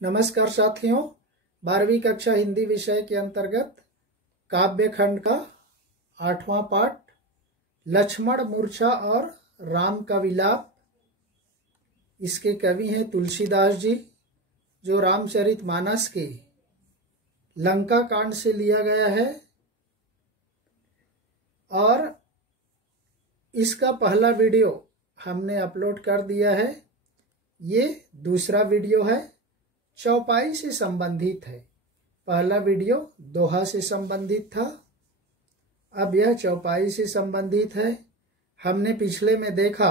नमस्कार साथियों, 12वीं कक्षा हिंदी विषय के अंतर्गत काव्य खंड का 8वां पाठ लक्ष्मण मूर्छा और राम का विलाप। इसके कवि हैं तुलसीदास जी, जो रामचरितमानस के लंका कांड से लिया गया है और इसका पहला वीडियो हमने अपलोड कर दिया है। ये दूसरा वीडियो है, चौपाई से संबंधित है। पहला वीडियो दोहा से संबंधित था, अब यह चौपाई से संबंधित है। हमने पिछले में देखा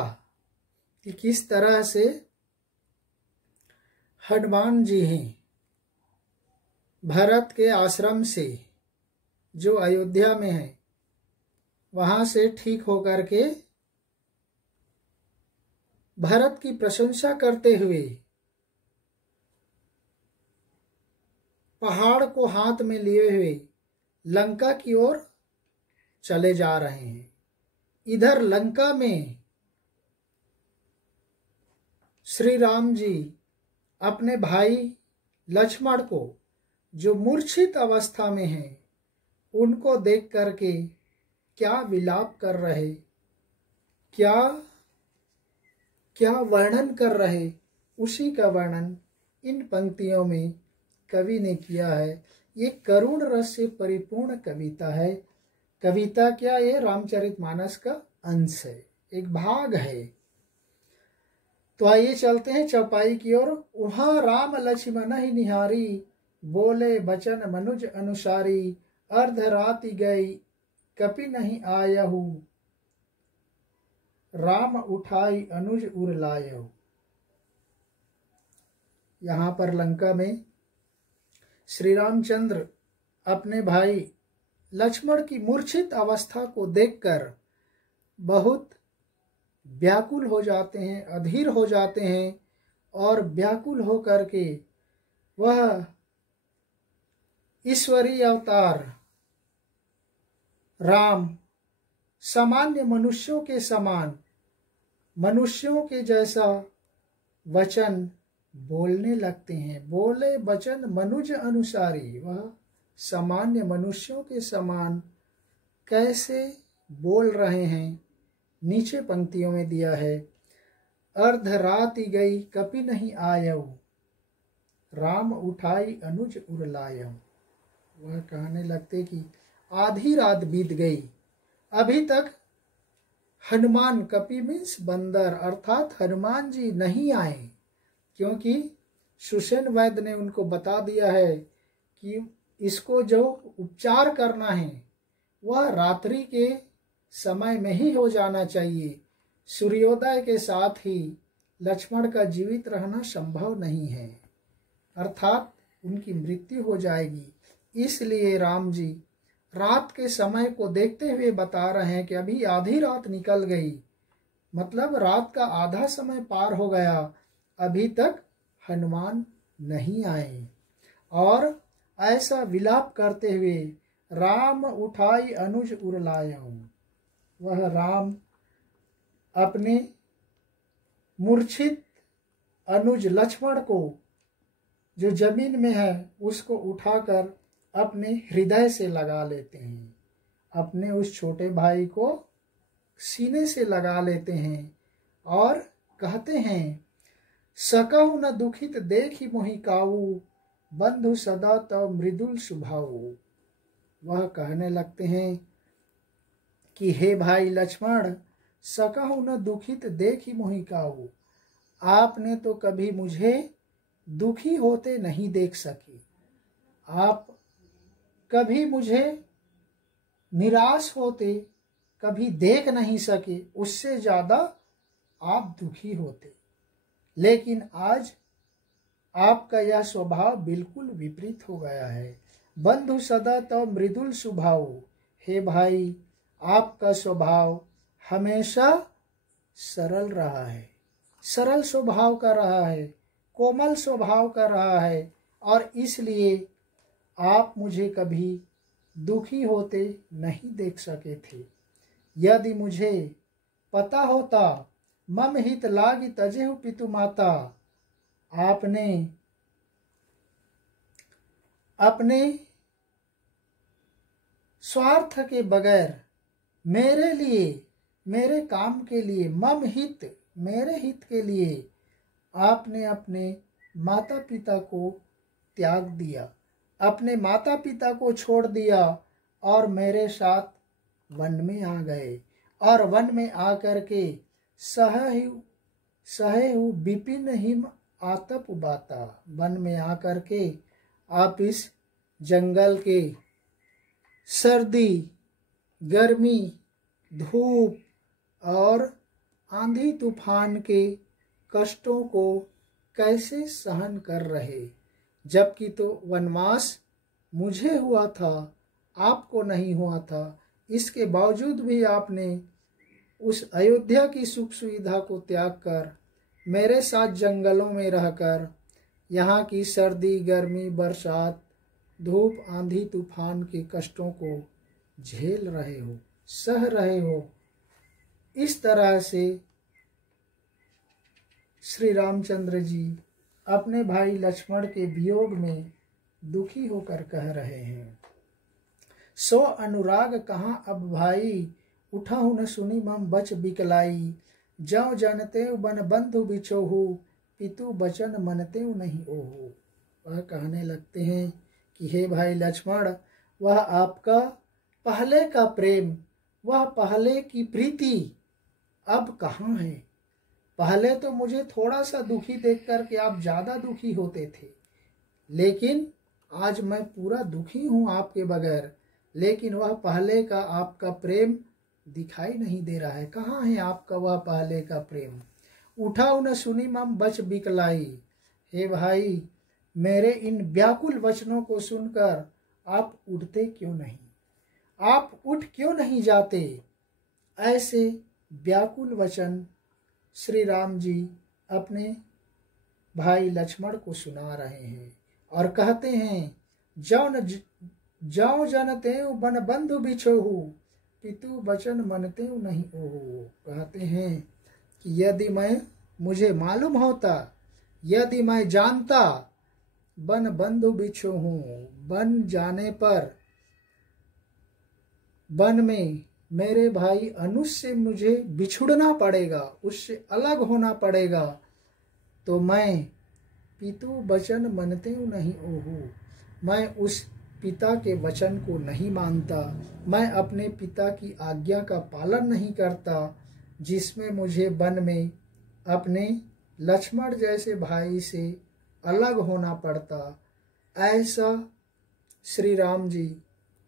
कि किस तरह से हनुमान जी हैं भरत के आश्रम से, जो अयोध्या में है, वहां से ठीक होकर के भरत की प्रशंसा करते हुए पहाड़ को हाथ में लिए हुए लंका की ओर चले जा रहे हैं। इधर लंका में श्री राम जी अपने भाई लक्ष्मण को, जो मूर्छित अवस्था में हैं, उनको देख करके क्या विलाप कर रहे, क्या वर्णन कर रहे, उसी का वर्णन इन पंक्तियों में कवि ने किया है। ये करुण रस से परिपूर्ण कविता है। कविता क्या, ये रामचरितमानस का अंश है, एक भाग है। तो आइए चलते हैं चौपाई की ओर। वहां राम लक्ष्मण ही निहारी, बोले बचन मनुज अनुसारी। अर्ध राति गई कपि नहीं आयहु, राम उठाई अनुज उर लायहु। यहाँ पर लंका में श्री रामचंद्र अपने भाई लक्ष्मण की मूर्छित अवस्था को देखकर बहुत व्याकुल हो जाते हैं, अधीर हो जाते हैं और व्याकुल होकर के वह ईश्वरीय अवतार राम सामान्य मनुष्यों के समान, मनुष्यों के जैसा वचन बोलने लगते हैं। बोले बचन मनुज अनुसारी, वह सामान्य मनुष्यों के समान कैसे बोल रहे हैं। नीचे पंक्तियों में दिया है, अर्ध राति गई कपि नहीं आयऊ, राम उठाई अनुज उर लायऊ। वह कहने लगते कि आधी रात बीत गई, अभी तक हनुमान, कपि मीन्स बंदर, अर्थात हनुमान जी नहीं आए, क्योंकि सुषेण वैद्य ने उनको बता दिया है कि इसको जो उपचार करना है वह रात्रि के समय में ही हो जाना चाहिए। सूर्योदय के साथ ही लक्ष्मण का जीवित रहना संभव नहीं है, अर्थात उनकी मृत्यु हो जाएगी। इसलिए राम जी रात के समय को देखते हुए बता रहे हैं कि अभी आधी रात निकल गई, मतलब रात का आधा समय पार हो गया, अभी तक हनुमान नहीं आए। और ऐसा विलाप करते हुए राम उठाई अनुज उर लायऊ, वह राम अपने मूर्छित अनुज लक्ष्मण को, जो जमीन में है, उसको उठाकर अपने हृदय से लगा लेते हैं, अपने उस छोटे भाई को सीने से लगा लेते हैं और कहते हैं, सकहु न दुखित देखि मोहि काऊ, बंधु सदा तव मृदुल सुभाऊ। वह कहने लगते हैं कि हे भाई लक्ष्मण, सकहु न दुखित देखि मोहि काऊ, आपने तो कभी मुझे दुखी होते नहीं देख सके, आप कभी मुझे निराश होते कभी देख नहीं सके, उससे ज्यादा आप दुखी होते। लेकिन आज आपका यह स्वभाव बिल्कुल विपरीत हो गया है। बंधु सदा तो मृदुल स्वभाव, हे भाई आपका स्वभाव हमेशा सरल रहा है, सरल स्वभाव का रहा है, कोमल स्वभाव का रहा है, और इसलिए आप मुझे कभी दुखी होते नहीं देख सके थे। यदि मुझे पता होता मम हित लागी तजेहु पितु माता, आपने अपने स्वार्थ के बगैर मेरे लिए, मेरे काम के लिए, मम हित, मेरे हित के लिए आपने अपने माता पिता को त्याग दिया, अपने माता पिता को छोड़ दिया और मेरे साथ वन में आ गए। और वन में आकर के सहे हु विपिन हिम आतप बाता, वन में आकर के आप इस जंगल के सर्दी, गर्मी, धूप और आंधी तूफान के कष्टों को कैसे सहन कर रहे, जबकि तो वनवास मुझे हुआ था, आपको नहीं हुआ था। इसके बावजूद भी आपने उस अयोध्या की सुख सुविधा को त्याग कर मेरे साथ जंगलों में रहकर यहाँ की सर्दी, गर्मी, बरसात, धूप, आंधी तूफान के कष्टों को झेल रहे हो, सह रहे हो। इस तरह से श्री रामचंद्र जी अपने भाई लक्ष्मण के वियोग में दुखी होकर कह रहे हैं, सो अनुराग कहाँ अब भाई, उठाहु न सुनी मम बच बिकलाई, जौ जनते बन बंधु बिछोहु, पितु बचन मनते नहीं ओहु। वह कहने लगते हैं कि हे भाई लक्ष्मण, वह आपका पहले का प्रेम, वह पहले की प्रीति अब कहाँ है। पहले तो मुझे थोड़ा सा दुखी देख कर के आप ज़्यादा दुखी होते थे, लेकिन आज मैं पूरा दुखी हूँ आपके बगैर। लेकिन वह पहले का आपका प्रेम दिखाई नहीं दे रहा है। कहाँ है आपका वह पहले का प्रेम। उठाओ न सुनी मम बच बिकलाई, हे भाई मेरे इन व्याकुल वचनों को सुनकर आप उठते क्यों नहीं, आप उठ क्यों नहीं जाते। ऐसे व्याकुल वचन श्री राम जी अपने भाई लक्ष्मण को सुना रहे हैं और कहते हैं, जौ जनते बन बंधु बिछोहु, पितु बचन मनते नहीं ओहु। कहते हैं कि यदि मुझे मालूम होता, यदि मैं जानता, बन बंधु बिछोहु, बन जाने पर वन में मेरे भाई अनुज से मुझे बिछुड़ना पड़ेगा, उससे अलग होना पड़ेगा, तो मैं पितु वचन मनते नहीं ओहु, मैं उस पिता के वचन को नहीं मानता, मैं अपने पिता की आज्ञा का पालन नहीं करता, जिसमें मुझे वन में अपने लक्ष्मण जैसे भाई से अलग होना पड़ता। ऐसा श्री राम जी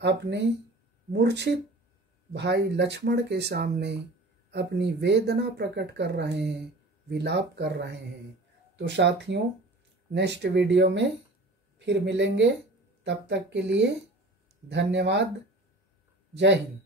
अपने मूर्छित भाई लक्ष्मण के सामने अपनी वेदना प्रकट कर रहे हैं, विलाप कर रहे हैं। तो साथियों, नेक्स्ट वीडियो में फिर मिलेंगे, तब तक के लिए धन्यवाद। जय हिंद।